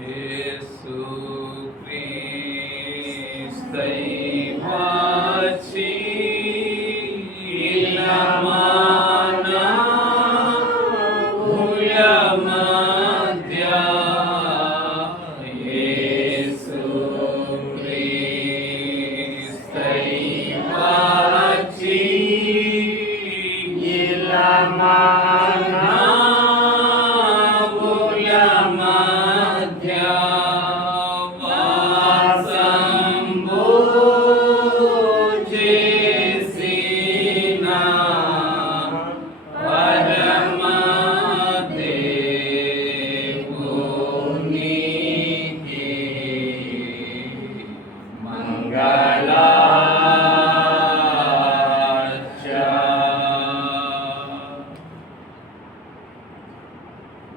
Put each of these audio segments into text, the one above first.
యేసు క్రీస్తై వచ్చి మానవుల మధ్య యేసు క్రీస్తై వచ్చి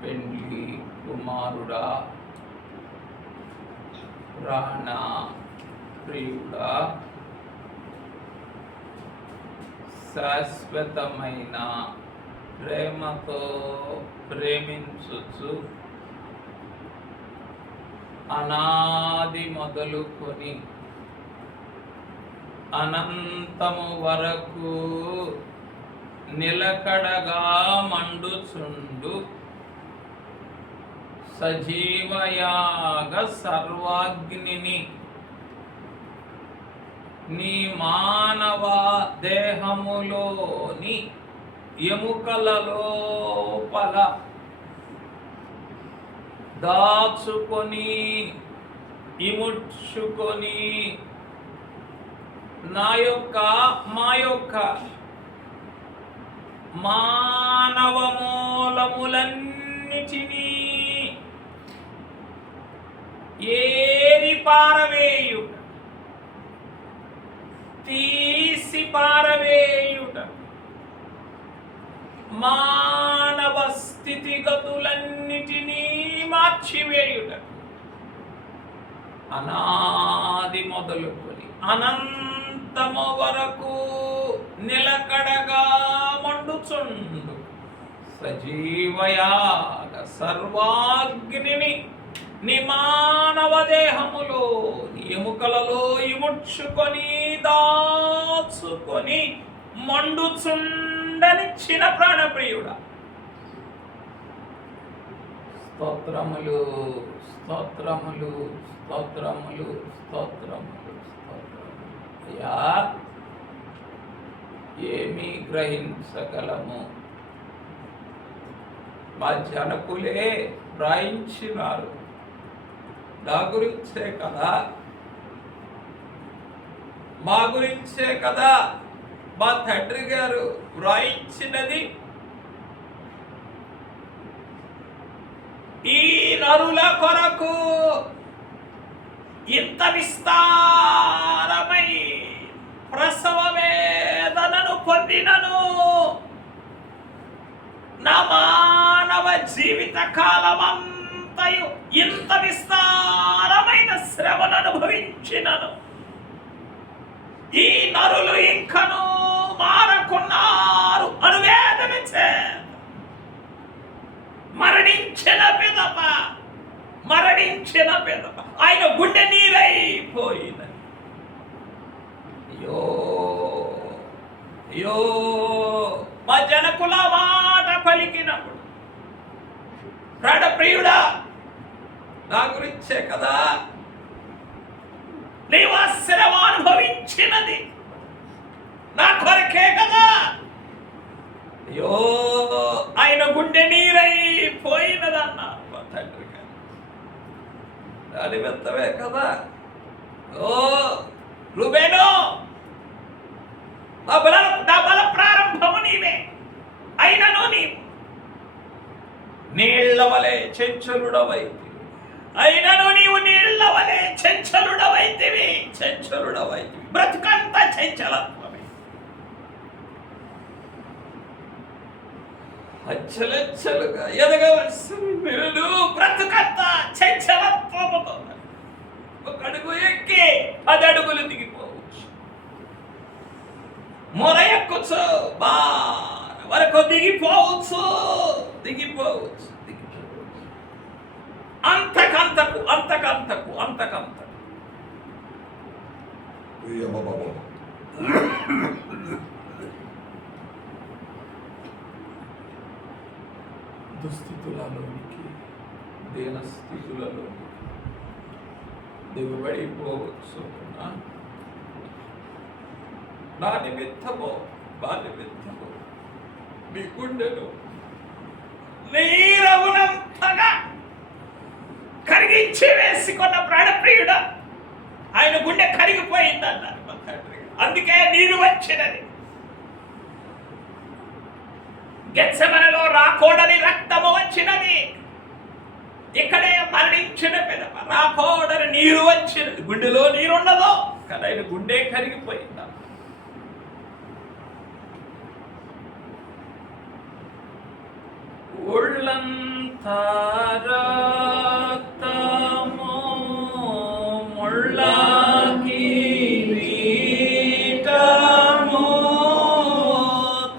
పెండ్లి కుమారుడా ప్రాణ ప్రియుడా శాశ్వతమైన ప్రేమతో ప్రేమించుచు అనాది మొదలుకొని అనంతము వరకు నిలకడగా మండుచుండు సజీవయాగ సర్వాగ్నిని నీ మానవ దేహములోని ఎముకల లోపల దాచుకొని ఇముడ్చుకొని మా యొక్క మానవ మూలములన్నిటినీ ఏరి పారవేయుట, తీసి పారవేయుట, మానవ స్థితిగతులన్నిటినీ మార్చివేయుట, అనాది మొదలుకొని అనంతము వరకు నిలకడగా మండుచుండు సజీవయాగ సర్వాగ్నిని నీ మానవ దేహములో ఎముకలలో ఇముడ్చుకొని దాచుకొని మండుచుండనిచ్చిన ప్రాణప్రియుడా స్తోత్రములు స్తోత్రములు స్తోత్రములు స్తోత్రములు స్తోత్రములు. అయ్యా ఏమీ గ్రహించగలము, మా జనకులే వ్రాయించినారు. నా గురించే కదా, మా గురించే కదా మా తండ్రి గారు వ్రాయించినది. ఈ నరుల కొరకు ఇంత విస్తారమై ప్రసవ వేదనను పొందినను నా మానవ జీవిత కాలమంతయు ఇంత విస్తారమైన శ్రమను అనుభవించినను ఈ నరులు ఇంకను మారకున్నారు అనువేదన చేత మరణించిన పిదప ఆయన గుండె నీరైపోయిన. అయ్యో మా జనకుల మాట పలికినప్పుడు ప్రాణప్రియుడా నా గురించే కదా నీవు శ్రమ అనుభవించినది, నా కొరకే కదా. అయ్యో ఆయన గుండె నీరైపోయినదన్నా తండ్రి దాని వెత్తవే కదా. ఓ రూబేను, నా బల ప్రారంభము నీవే, అయినను నీవు నీళ్ల వలె చెంచలుడవైతివి, అయినను నీవు నీళ్ల వలె చెంచలుడవైతివి. బ్రతుకంతా చెంచలత్వమే, అచ్చలచ్చలుగా ఎదగవలసిన మీరు బ్రతుకంతా చెంచలత్వముతో ఒక అడుగు ఎక్కి 10 అడుగులు దిగిపోవచ్చు, మొర ఎక్కుచ్చు వరకు దిగిపోవచ్చు. అంతక అంతకంతకు అంతకంతకు అంతకంతకు దుస్థితులలోనికి దీనస్థితులలోనికి దిగుబడిపోవచ్చు. నా నిమిత్తము నీ గుండెను నీరవునంతగా కరిగించి వేసుకున్న ప్రాణప్రియుడు ఆయన గుండె కరిగిపోయింది అన్నారు మా తండ్రి. అందుకే నీరు వచ్చినది. గెత్సెమనెలో రాకూడని రక్తము వచ్చినది. ఇక్కడే మరణించిన పిదప రాకూడని నీరు వచ్చినది. గుండెలో నీరున్నదో కానీ ఆయన గుండె కరిగిపోయింది. ఒళ్ళంతా రక్తము ముళ్ళ కిరీటము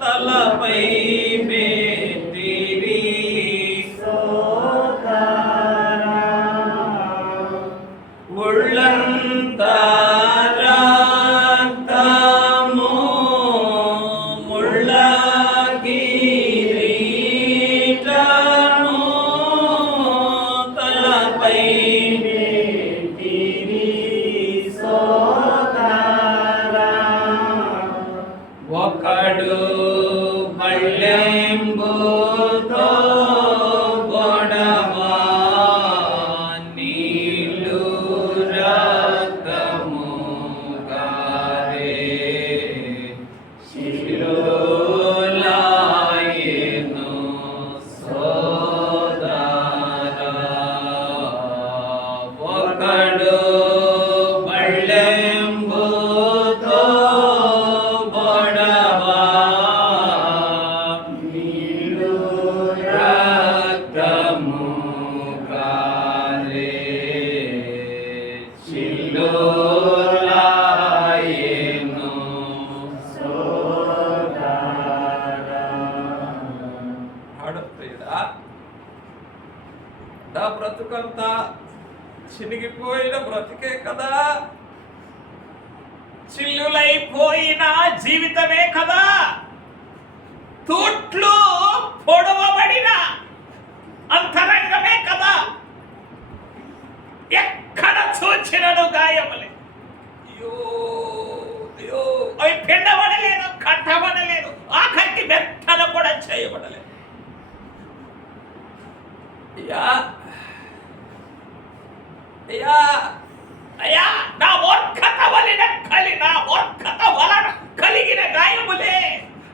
తలపై పెట్టిరి సోదరా. ఒళ్ళంతా రక్తము ముళ్ళ ఒకడు మళ్ళెంబుతో గొడవ నీళ్ళు రక్తము గారే శిలులాయెను సోదరా. ఒకడు మళ్ళెంబుతో బ్రతుకంతా చినిగిపోయిన బ్రతికే కదా, చిల్లులైపోయిన జీవితమే కదా, తూట్లు పొడవబడిన అంతరంగమే కదా. ఎక్కడ చూచినను గాయములే. అయ్యో అయ్యో, అవి పిండబడలేదు, కట్టబడలేదు, ఆఖరికి మెత్తన కూడా చేయబడలేదు. అయ్యా అయ్యా అయ్యా, నా మూర్ఖత వలన కలిగిన గాయములే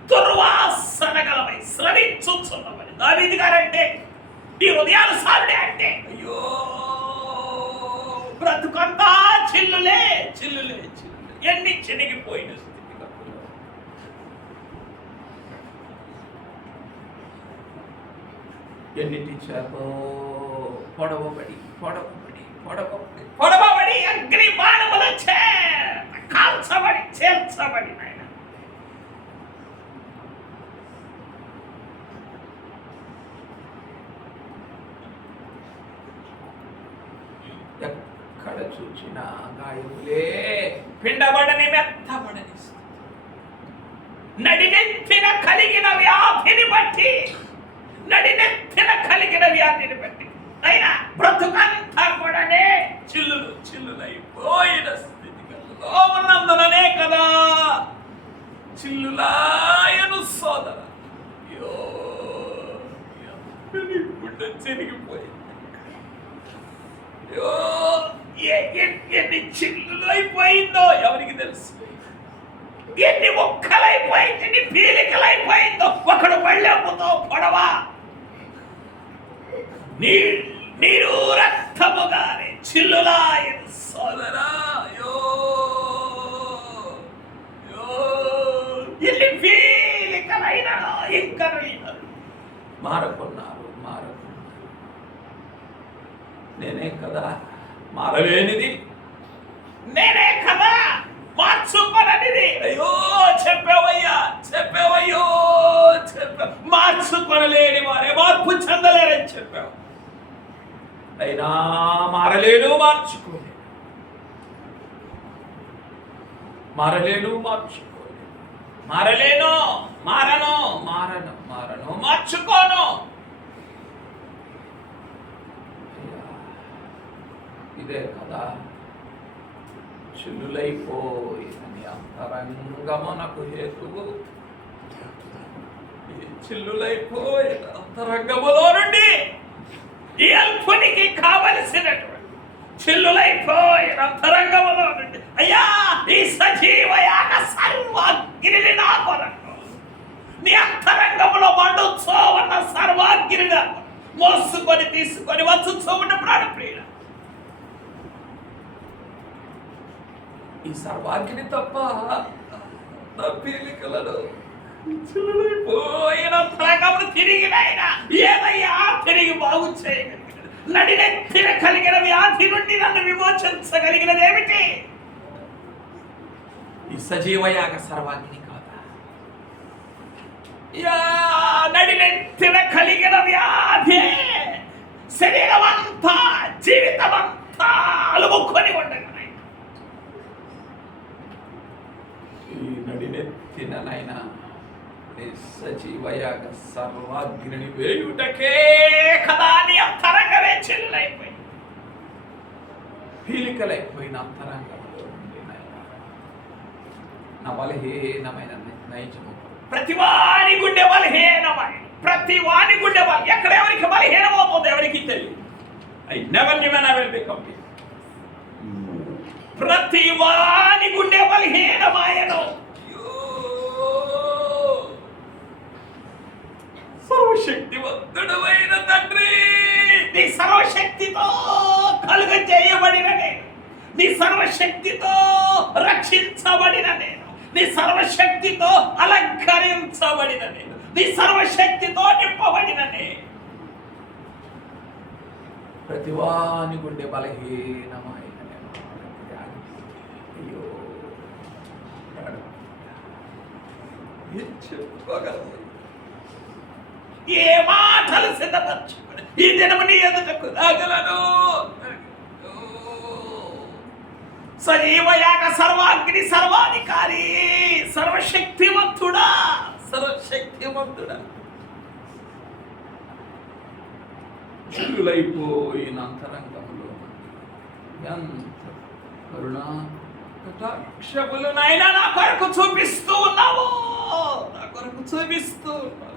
దుర్వాసన గలవై శ్రమించుచున్నవని దావీదు గారంటే, నీ హృదయానుసారుడే అంటే. అయ్యో బ్రతుకంతా చిల్లులే చిల్లులే చిల్లులే, ఎన్ని చినిగిపోయిన స్థితిగతులు. ఎన్నిటి చేత పొడవబడి అగ్ని బాణముల చేత కాల్చబడి చేర్చబడి నాయన. ఎక్కడ చూచిన గాయములే, పిండబడని మెత్తబడని, నడినెత్తిన కలిగిన వ్యాధిని బట్టి అయినా బ్రతుకంతా కూడానే చిల్లులైపోయిన స్థితిగతుల్లో ఉన్నందుననే కదా చిల్లులాయను సోదర. అయ్యో గుండె చెరిగిపోయింది. అయ్యో ఎన్ని చిల్లులైపోయిందో ఎవరికి తెలుసు, ఎన్ని ముక్కలైపోయింది, ఎన్ని పీలికలైపోయిందో. ఒకడు పళ్ళెంపుతో పొడవా నీరు రక్తముగానే చిల్లులాయను సోదరా. ఎన్ని పీలికలైనా ఇంకా మారకున్నారు. నేనే కదా మారలేనిది, నేనే కదా మార్చుకోననిది. అయ్యో చెప్పావయ్యా, మార్చుకోనలేని వారే మార్పు చెందలేరని చెప్పావు. అయినా మారలేను, మారలేను, మారలేను, మార్చుకోను. ఇదే కదా చిల్లులైపోయినని అంతరంగమునకు హేతువు. ఈ చిల్లులైపోయిన అంతరంగములో నుండి ఈ అల్పునికి కావలసినటువంటి చిల్లులైపోయిన అంతరంగములో నుండి అయ్యా ఈ సజీవయాగ సర్వాగ్నిని నా కొరకు, నీ అంతరంగములో మండుచో ఉన్న సర్వాగ్నిని నా కొరకు మోసుకొని తీసుకొని వచ్చుచో ఉన్న ప్రాణప్రియుడ, ఈ సర్వాగ్ని తప్ప నా పీలికలను చిల్లులైపోయిన అంతరంగమును ఏదయ్యా తిరిగి బాగు చేయగలిగినది, నడినెత్తిన కలిగిన వ్యాధి నుండి నన్ను విమోచించగలిగినది ఏమిటి? ఈ సజీవయాగ సర్వాగ్ని కాదా? నడినెత్తిన కలిగిన వ్యాధి శరీరమంతా జీవితమంతా అలుముకొని ఉండగా ఈ నడినెత్తినైనా సజీవయాగ సర్వాగ్ని వేయుటకే కదా నీ అంతరంగమే చిల్లులైపోయి పీలికలైపోయిన అంతరంగంలో నుండి నా బలహీనమైన నైజము. ప్రతివాని గుండె బలహీనమైన, ప్రతివాని గుండె ఎక్కడ ఎవరికి బలహీనమవుతుంది ఎవరికి తెలియదు. I never knew when I will become big. ప్రతివాని గుండె బలహీనమాయను. సర్వశక్తివంతుడైన తండ్రి, నీ సర్వశక్తితో కలుగ చేయబడిన నేను, నీ సర్వశక్తితో రక్షించబడిన నేను, నీ సర్వశక్తితో అలంకరించబడిన నేను, నీ సర్వశక్తితో నింపబడిన నేను. ప్రతివాని గుండె బలహీనమైన అయ్యో చెప్పుకోగలదు. ఏ మాటలు సిద్ధపరచుకుని ఈ దినము నీ ఎదుటకు రాగలను. సజీవయాగ సర్వాగ్ని సర్వాధికారి సర్వశక్తివంతుడా, చిల్లులైపోయిన అంతరంగంలో ఎంత కరుణా కటాక్షములు నాయనా నా కొరకు చూపిస్తూ ఉన్నావు, నా కొరకు చూపిస్తూ ఉన్నావు.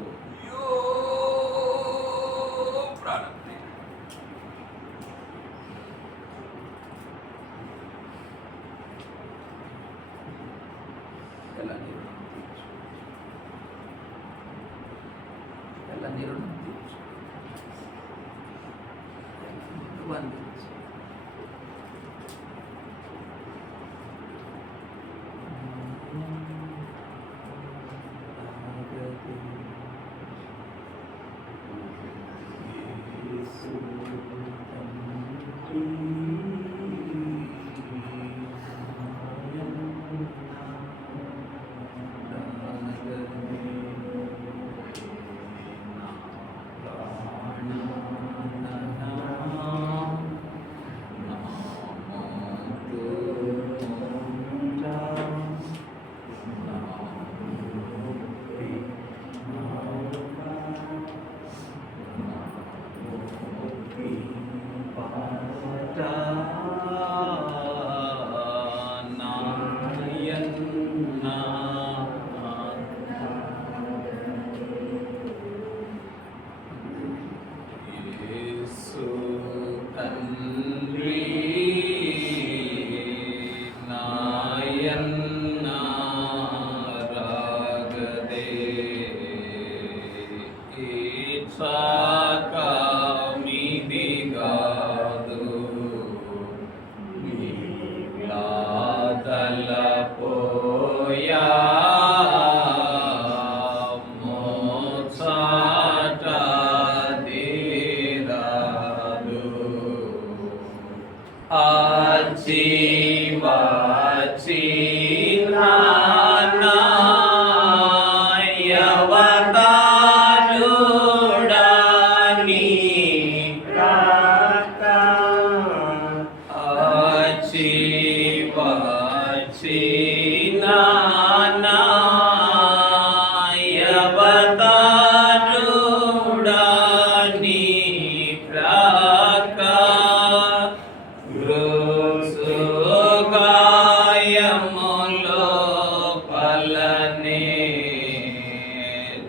వలనే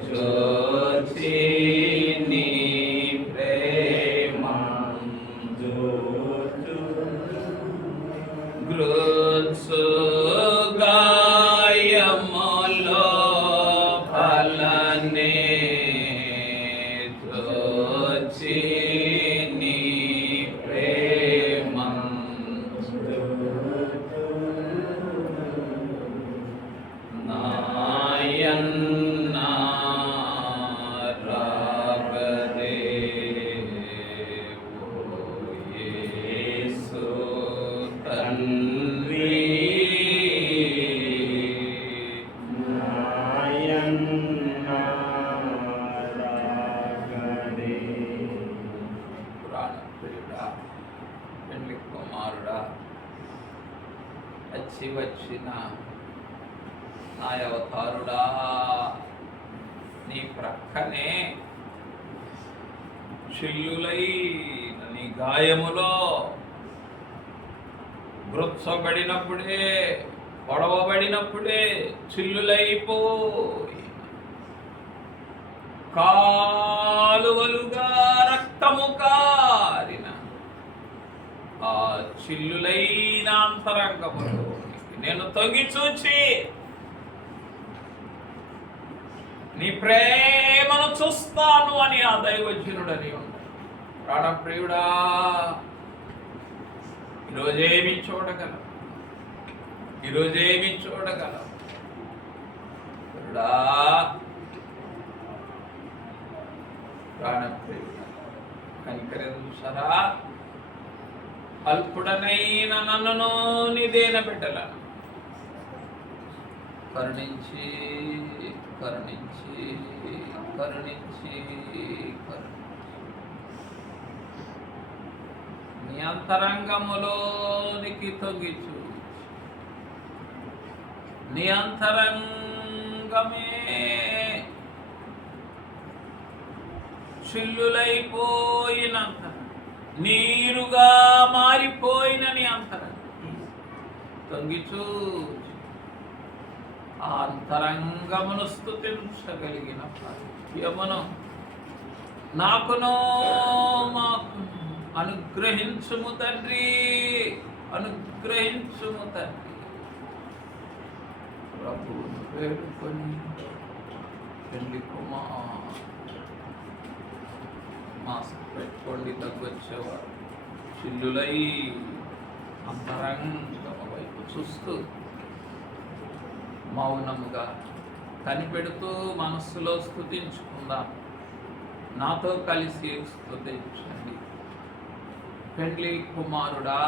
జోచి నీ ప్రేమ గ్రోత్సు గాయములో ఫలనే జోచి నీ ప్రేమ నాయన్నా రాగదే ఓ యేసు తండ్రి నాయన్నా రాగదే. ప్రాణప్రియుడా, పెండ్లి కుమారుడా, వచ్చి వచ్చిన నా అవతారుడా, నీ ప్రక్కనే చిల్లులైన నీ గాయములో గృత్సబడినప్పుడే, పొడవబడినప్పుడే చిల్లులైపోయి కాలువలుగా రక్తము కారిన ఆ చిల్లులైన అంతరంగములో నేను తొంగి చూచి నీ ప్రేమను చూస్తాను అని ఆ దైవజనుడని ఉన్నాడు. ప్రాణప్రియుడా, ఈరోజేమి చూడగలవు? ఈరోజేమి చూడగలవు? ప్రాణప్రియుడా, కనికరించరా, అల్పుడనైన నన్నును నిదేన బిడ్డలను కరుణించి కరుణించి కరుణించి నీ అంతరంగములోనికి తొంగిచు, నీ అంతరంగమే చిల్లులైపోయినంత నీరుగా మారిపోయిన నీ అంతరంగం తొంగిచూ ఆ అంతరంగమును స్తుతించగలిగిన భాగ్యమును నాకును మాకు అనుగ్రహించుము తండ్రి, అనుగ్రహించుము తండ్రి. ప్రభువును వేడుకొని పెళ్లి కుమార్ మాస్క్ పెట్టుకోండి, తగ్గొచ్చేవారు చిల్లులై అంతరంగము వైపు చూస్తూ మౌనముగా కనిపెడుతూ మనస్సులో స్తుతించుకుందాం. నాతో కలిసి స్తుతించండి. పెండ్లి కుమారుడా,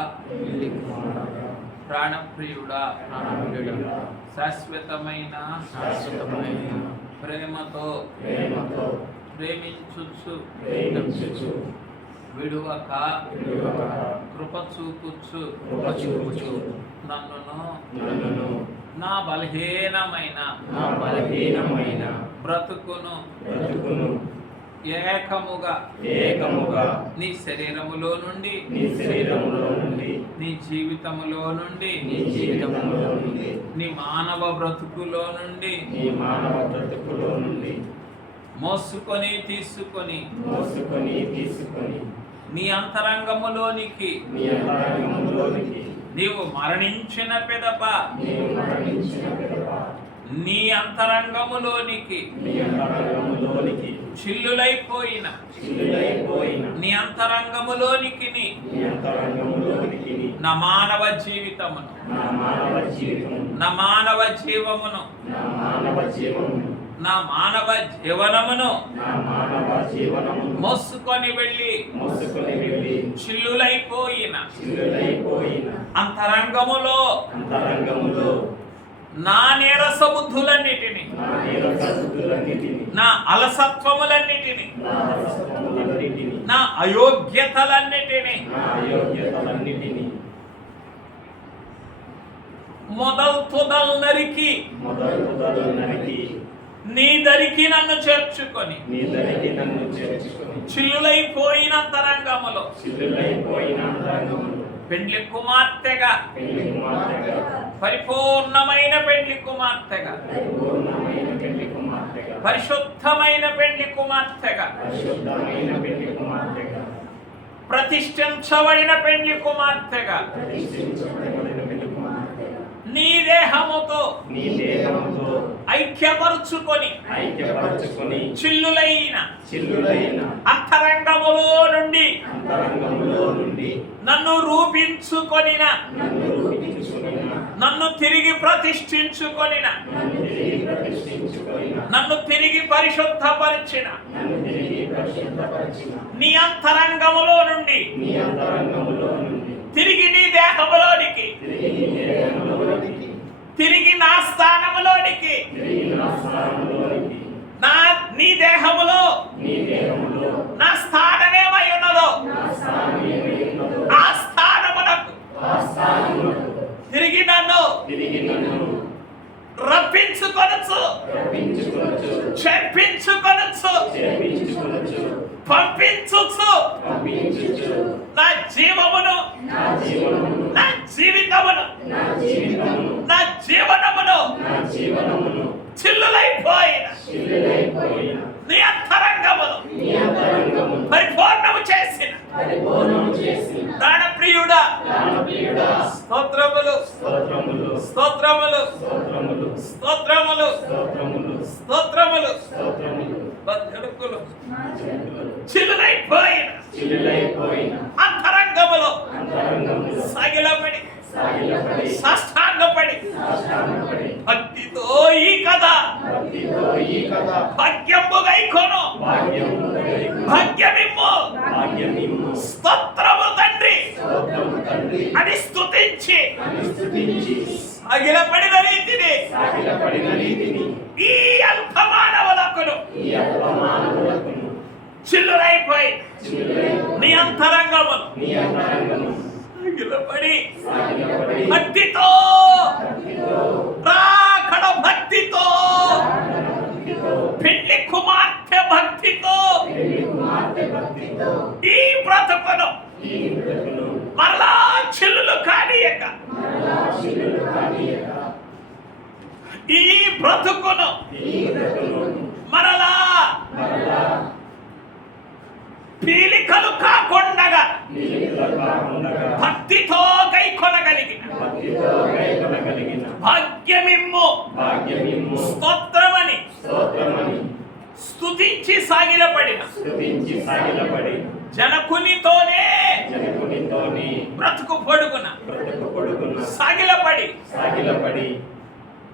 ప్రాణప్రియుడా, శాశ్వతమైన ప్రేమతో ప్రేమించుచు విడువక కృప చూపుచు నన్నును నా బలహీనమైన బ్రతుకును ఏకముగా నీ శరీరములో నుండి నీ జీవితములో నుండి నీ మానవ బ్రతుకులో నుండి మోసుకొని తీసుకొని నీ అంతరంగములోనికి నీవు మరణించిన పిదప నీ అంతరంగములోనికి చిల్లులైపోయిన నీ అంతరంగములోనికి నా మానవ జీవితమును నా మానవ జీవమును నా మానవ జీవనమును మోసుకొని వెళ్ళి చిల్లులైపోయిన అంతరంగములో నా నీరస బుద్ధులన్నిటిని నా అలసత్వములన్నిటిని నా అయోగ్యతలన్నిటిని మొదలు తుదలు నరికి నీ దరికి నన్ను చేర్చుకొని చిల్లులైపోయిన అంతరంగములో పెండ్లి కుమార్తెగా పరిపూర్ణమైన పెండ్లి కుమార్తెగా, పరిపూర్ణమైన పెళ్లి కుమార్తెగా, పరిశుద్ధమైన పెండ్లి కుమార్తెగా, పరిశుద్ధమైన పెళ్లి కుమార్తెగా, ప్రతిష్ఠించబడిన పెండ్లి కుమార్తెగా, ప్రతిష్ఠించబడిన పెళ్లి కుమార్తెగా, నీ దేహముతో నీ దేహంతో ఐక్యపరుచుకొని ఐక్యపరచుకొని చిల్లులైన చిల్లులైన అంతరంగములో నుండి అంతరంగంలో నుండి నన్ను రూపించుకొనిన, నన్ను రూపించుకొనిన, నన్ను తిరిగి ప్రతిష్ఠించుకొనిన, నన్ను తిరిగి ప్రతిష్ఠించుకొనిన, నన్ను తిరిగి పరిశుద్ధపరిచిన నన్ను తిరిగి పరిశుద్ధపరిచిన, నీ అంతరంగములో నుండి నీ అంతరంగంలో నుండి తిరిగి నీ దేహములోనికి, తిరిగి నీ దేహంలోనికి, తిరిగి నా స్థానములోనికి, తిరిగి నా స్థానంలోనికి, నీ దేహములో నీ దేహంలో నా స్థానమేమై ఉన్నదో నా స్థానం ఏమై ఉన్నదో ఆ స్థానమునకు ఆ స్థానమునకు తిరిగి నన్ను తిరిగి నన్ను రప్పించుకొనొచ్చు, రప్పించుకొనొచ్చు, చెప్పించుకొనొచ్చు, చేర్పించుకొనొచ్చు, పంపించుచు పంపించుచు, నా జీవమును, నా జీవనమును, నా జీవితమును, నా జీవితమును, నా జీవనమును నా జీవనమును చిల్లులైపోయిన చిల్లులైపోయిన నీ అంతరంగమును నీ అంతరంగమును పరిపూర్ణము చేసిన పరిపూర్ణము చేసిన ప్రాణప్రియుడా, ప్రాణప్రియుడా, స్తోత్రములు, స్తోత్రములు, స్తోత్రములు, స్తోత్రములు, స్తోత్రములు, స్తోత్రములు, స్తోత్రములు. స్తోత్రములు, బద్దెడుకులు జనులు చిల్లులైపోయిన చిల్లులైపోయిన అంతరంగములో అంతరంగములో సాగిలపడి సాగిలపడి సాష్టాంగపడి సాష్టాంగపడి భక్తితో ఈ కథ భక్తితో ఈ కథ భాగ్యముగైకొను, భాగ్యముగై భాగ్యమిమ్ము, భాగ్యమిమ్ము, స్తోత్రము తండ్రి స్తోత్రము తండ్రి అని స్తుతించి అని స్తుతించి సాగిలపడిన రీతిని సాగిలపడిన రీతిని ఈ అల్ప మానవులకును ఈ అల్పమానవులకును చిల్లులైపోయి చిల్లులైపోయిన నీ అంతరంగమును నీ అంతరంగము సాగిలపడి సాగిలపడి భక్తితో భక్తితో రాకడ భక్తితో భక్తితో పెళ్లి కుమార్తె భక్తితో పెళ్లి కుమార్తె భక్తితో ఈ బ్రతుకును ఈ బ్రతుకును మరలా చిల్లులు కానీయక, మరలా చిల్లులు కానీయక, ఈ బ్రతుకును ఈ బ్రతుకును మరలా మరలా పీలికలు కాకుండగా నీలికల కాకుండగా భక్తితో గైకొనగలిగిన భక్తితో గైకొనగలిగిన భాగ్యమిమ్ము, భాగ్యమిమ్ము, స్తోత్రమని స్తోత్రమని స్తుతించి సాగిలపడిన స్తుతించి సాగిలపడి జనకునితోనే జనకునితోని బ్రతుకు పొడుగున బ్రతుకు పొడుగున సాగిలపడి సాగిలపడి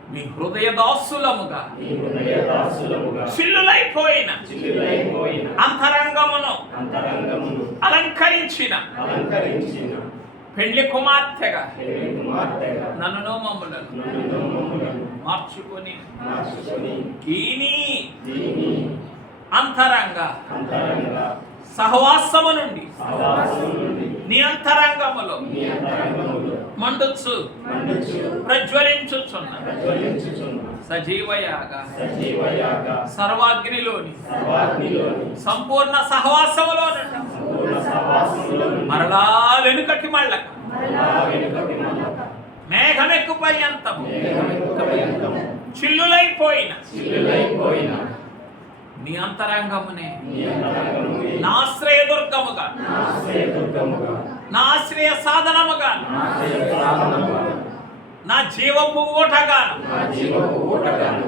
మీ హృదయ దాసులముగా ఈ హృదయ దాసులముగా చిల్లులైపోయిన చిల్లులైపోయిన అంతరంగమును అంతరంగమును అలంకరించిన అలంకరించిన పెళ్లి కుమార్తెగా పెళ్లి కుమార్తెగా నన్ను మమ్ములను నన్ను మమ్ములను మార్చుకొని మార్చుకొని దీని దీని అంతరంగ అంతరంగ సహవాసము నుండి సహవాసము నుండి నీ అంతరంగములో నీ అంతరంగములో మండుచు మండుచు ప్రజ్వలించుచున్న ప్రజ్వలించుచున్న సజీవయాగ సజీవయాగ సర్వాగ్నిలోని సర్వాగ్నిలోని సంపూర్ణ సహవాసములో నుండి సంపూర్ణ సహవాసములో నుండి మరలా వెనుకకి మళ్ళక మరలా వెనుకకి మళ్ళక మేఘమెక్కు పర్యంతము మేఘమెక్కు పర్యంతము చిల్లులైపోయిన చిల్లులైపోయిన నీ అంతరంగమునే నీ అంతరంగమునే నా ఆశ్రయదుర్గముగా, నా ఆశ్రయదుర్గముగా, నా ఆశ్రయ సాధనముగా, నా ఆశ్రయ సాధనముగా, నా జీవపు ఊటగాను, నా జీవపు ఊటగాను,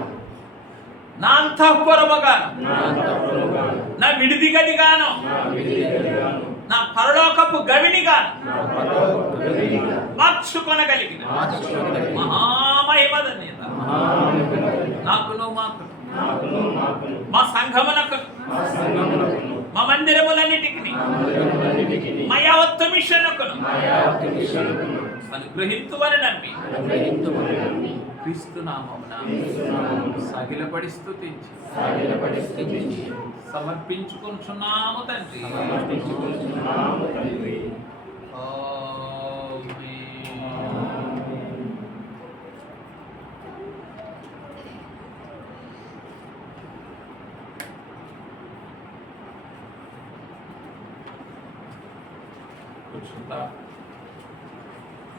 నా అంతఃపురముగాను, నా అంతఃపురముగాను, నా విడిది గదిగాను, నా విడిదిగాను, నా పరలోకపు గవినిగాను నా పరలోకపు గదిగా మార్చుకొనగలిగిన మార్చుకొనగలిగిన మహామహిమధన్యత మహామహిమగలిగిన నాకును మాకును నాకును మాకును మా సంఘమునకు మా సంఘమునకును మా మందిరములన్నిటికి మా మందిరములన్నిటికిని మా యావత్తు మిషనుకును మా యావత్తు మిషనుకును అనుగ్రహింతువని నమ్మి అనుగ్రహింతుమని నమ్మి క్రీస్తు నామమున క్రీస్తు నామమున సాగిలపడి స్తుతించి సాగిలపడి స్తుతించి సమర్పించుకుంటున్నాము తండ్రి. సమర్పించుకుంటున్నాము తండ్రి. ఆమేన్. కూర్చుంటా.